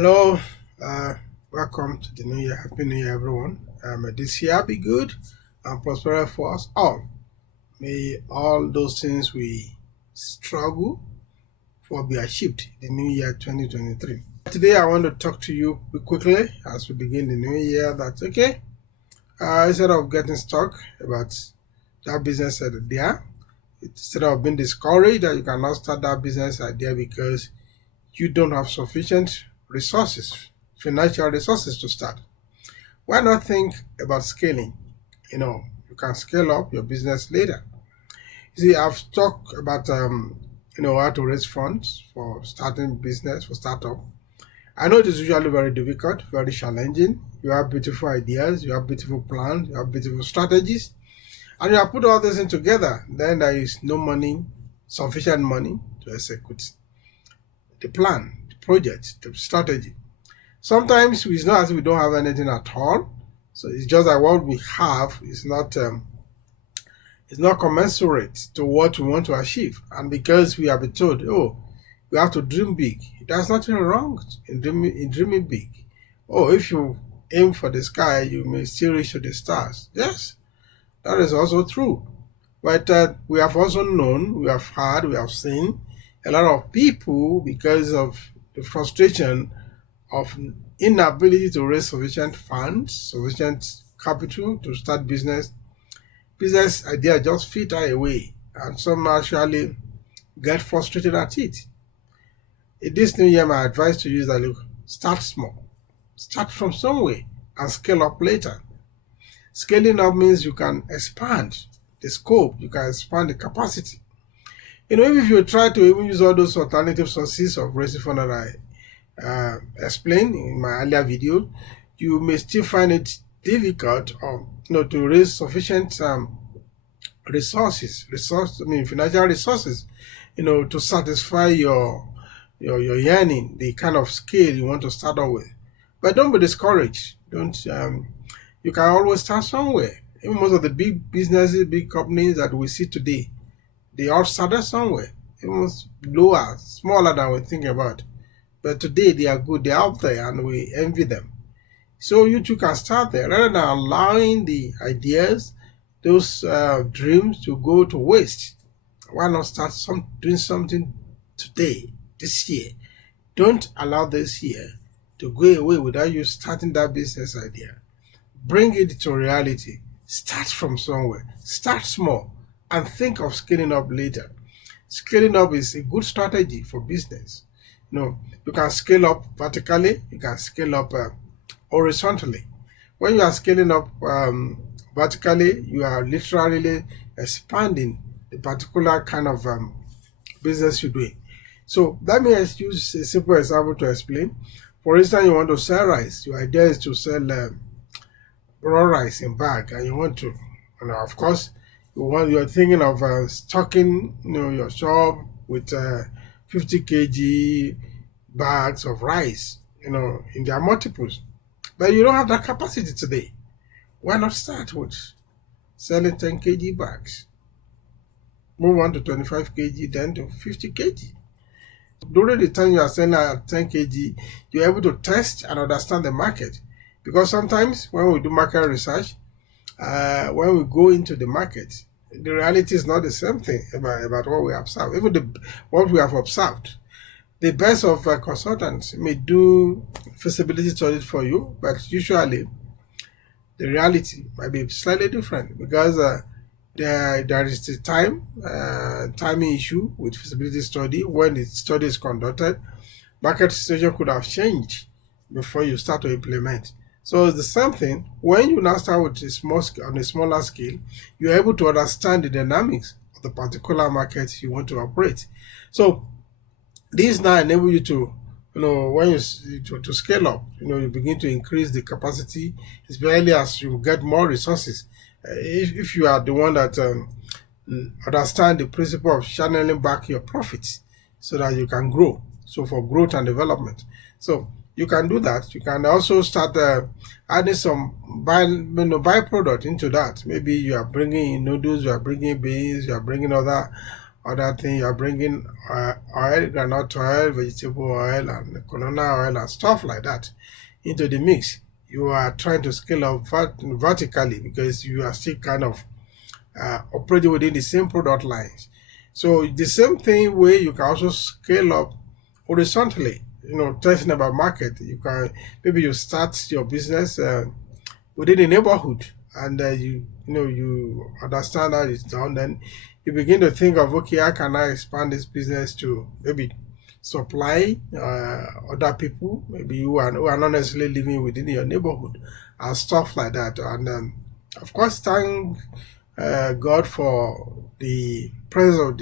Hello, uh, welcome to the new year. Happy New Year, everyone. May this year be good and prosperous for us all. May all those things we struggle for be achieved in the new year 2023. Today, I want to talk to you quickly as we begin the new year. That's okay. Instead of getting stuck about that business idea, instead of being discouraged that you cannot start that business idea because you don't have sufficient resources, financial resources to start. Why not think about scaling? You can scale up your business later. You see, I've talked about how to raise funds for starting business, for startup. I know it is usually very difficult, very challenging. You have beautiful ideas, you have beautiful plans, you have beautiful strategies, and you have put all this in together. Then there is no money, sufficient money to execute the plan, the project, the strategy. Sometimes it's not as if we don't have anything at all. So it's just that what we have is not commensurate to what we want to achieve. And because we have been told, we have to dream big. There's nothing wrong in dreaming big. If you aim for the sky, you may still reach to the stars. Yes, that is also true. But we have also known, we have heard, we have seen a lot of people, because of the frustration of inability to raise sufficient funds, sufficient capital to start business idea just filter away, and some actually get frustrated at it. In this new year, my advice to you is that, look, start small. Start from somewhere and scale up later. Scaling up means you can expand the scope, you can expand the capacity. Even if you try to even use all those alternative sources of raising funds that I explained in my earlier video, you may still find it difficult to raise sufficient financial resources, to satisfy your yearning, the kind of scale you want to start out with. But don't be discouraged. You can always start somewhere. Even most of the big businesses, big companies that we see today, they all started somewhere, even lower, smaller than we think about. But today they are good, they're out there, and we envy them. So you too can start there, rather than allowing the ideas, those dreams to go to waste. Why not start doing something today, this year? Don't allow this year to go away without you starting that business idea. Bring it to reality. Start from somewhere. Start small and think of scaling up later. Scaling up is a good strategy for business. You can scale up vertically, you can scale up horizontally. When you are scaling up vertically, you are literally expanding the particular kind of business you're doing. So let me use a simple example to explain. For instance, you want to sell rice. Your idea is to sell raw rice in bag, and you want to, of course, you're thinking of stocking your shop with 50 kg bags of rice, in their multiples. But you don't have that capacity today. Why not start with selling 10 kg bags? Move on to 25 kg, then to 50 kg. During the time you are selling at 10 kg, you're able to test and understand the market. Because sometimes when we do market research, when we go into the market, the reality is not the same thing about what we observe. Even what we have observed, the best of consultants may do feasibility studies for you, but usually the reality might be slightly different, because there is the timing issue with feasibility study. When the study is conducted, market situation could have changed before you start to implement. So it's the same thing. When you now start with on a smaller scale, you're able to understand the dynamics of the particular market you want to operate. So this now enable you to, when you to scale up, you begin to increase the capacity, especially as you get more resources. If you are the one that understand the principle of channeling back your profits so that you can grow. So for growth and development. So you can do that. You can also start adding some byproduct into that. Maybe you are bringing in noodles, you are bringing beans, you are bringing other other thing. You are bringing oil, granite oil, vegetable oil, and coconut oil and stuff like that into the mix. You are trying to scale up vertically because you are still kind of operating within the same product lines. So the same thing way you can also scale up horizontally. Testing about market. You can maybe you start your business within the neighborhood, and you understand how it's done. Then you begin to think of, okay, how can I expand this business to maybe supply other people, maybe who are not necessarily living within your neighborhood and stuff like that. And of course, thank God for the presence of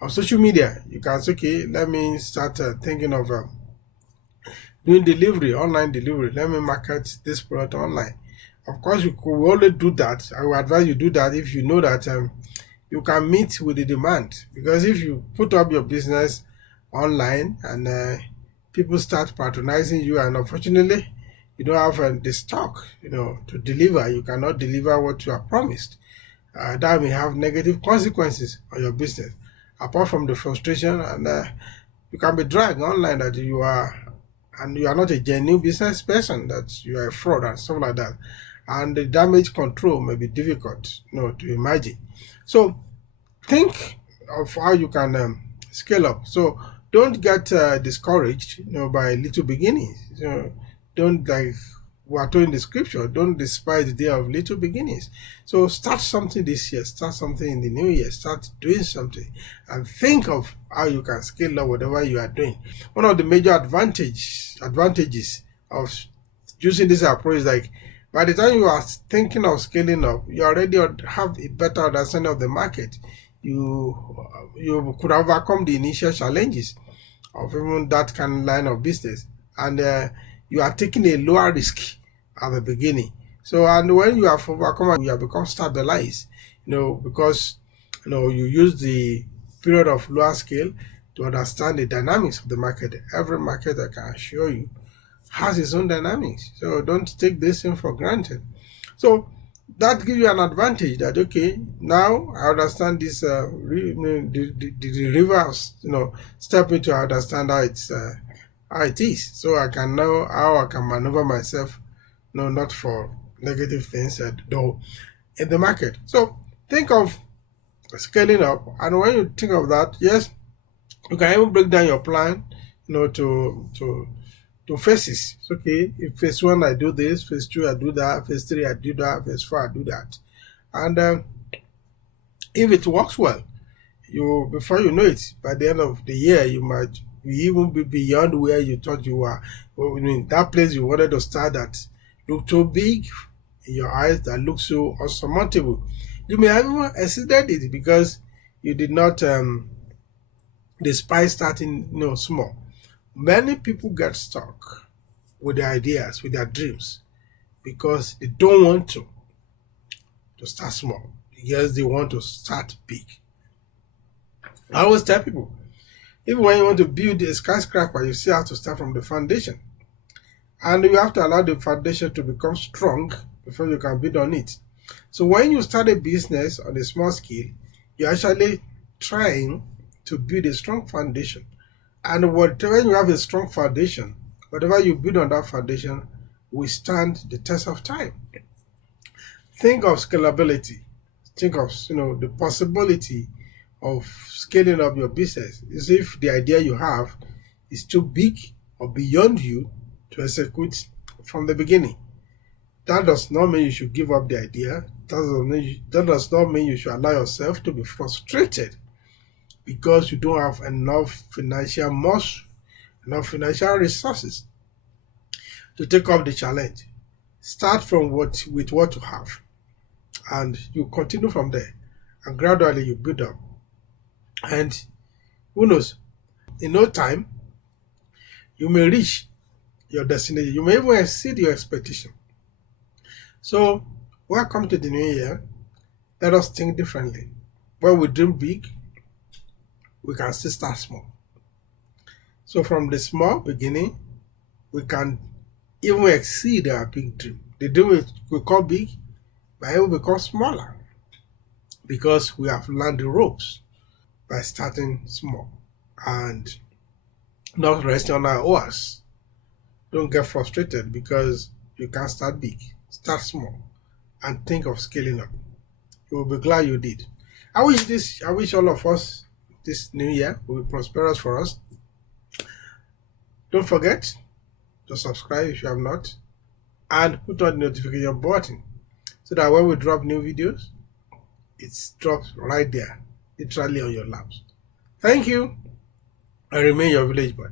of social media. You can say, okay, let me start thinking of doing delivery, online delivery. Let me market this product online. Of course, you could only do that. I would advise you do that if you know that you can meet with the demand. Because if you put up your business online and people start patronizing you, and unfortunately you don't have the stock to deliver, you cannot deliver what you are promised. That may have negative consequences on your business, apart from the frustration, and you can be dragged online that you are not a genuine business person, that you are a fraud and stuff like that, and the damage control may be difficult to imagine. So think of how you can scale up. So don't get discouraged by little beginnings. Don't, like we are told in the scripture, don't despise the day of little beginnings. So start something this year, start something in the new year, start doing something, and think of how you can scale up whatever you are doing. One of the major advantages of using this approach is, like, by the time you are thinking of scaling up, you already have a better understanding of the market. You could overcome the initial challenges of even that kind of line of business, and you are taking a lower risk at the beginning. So, and when you have overcome, you have become stabilized, because you use the period of lower scale to understand the dynamics of the market. Every market, I can assure you, has its own dynamics. So don't take this thing for granted. So that gives you an advantage that, okay, now I understand this the reverse, step into understand how it is. So I can know how I can maneuver myself, not for negative things though in the market. So think of scaling up, and when you think of that, yes, you can even break down your plan, to phases. It's okay, if phase 1 I do this, phase 2 I do that, phase 3 I do that, phase 4 I do that. And if it works well, before you know it, by the end of the year, you might even be beyond where you thought you were. That place you wanted to start that looked too big in your eyes, that looked so unsurmountable. You may have even exceeded it because you did not despise starting small. Many people get stuck with their ideas, with their dreams, because they don't want to start small, because they want to start big. I always tell people, even when you want to build a skyscraper, you still have to start from the foundation. And you have to allow the foundation to become strong before you can build on it. So when you start a business on a small scale, you're actually trying to build a strong foundation. And when you have a strong foundation, whatever you build on that foundation will stand the test of time. Think of scalability. Think of the possibility of scaling up your business. As if the idea you have is too big or beyond you to execute from the beginning. That does not mean you should give up the idea. That does not mean you should allow yourself to be frustrated because you don't have enough financial muscle, enough financial resources to take up the challenge. Start from with what you have, and you continue from there, and gradually you build up. And who knows, in no time, you may reach your destination. You may even exceed your expectation. So, welcome to the new year. Let us think differently. When we dream big, we can still start small. So from the small beginning, we can even exceed our big dream. The dream we call big, but it will become smaller because we have learned the ropes. by starting small and not resting on our oars. Don't get frustrated because you can't start big. Start small and think of scaling up. You will be glad you did. I wish all of us this new year will be prosperous for us. Don't forget to subscribe if you have not and put on the notification button so that when we drop new videos, it drops right there, literally on your laps. Thank you. I remain your village boy.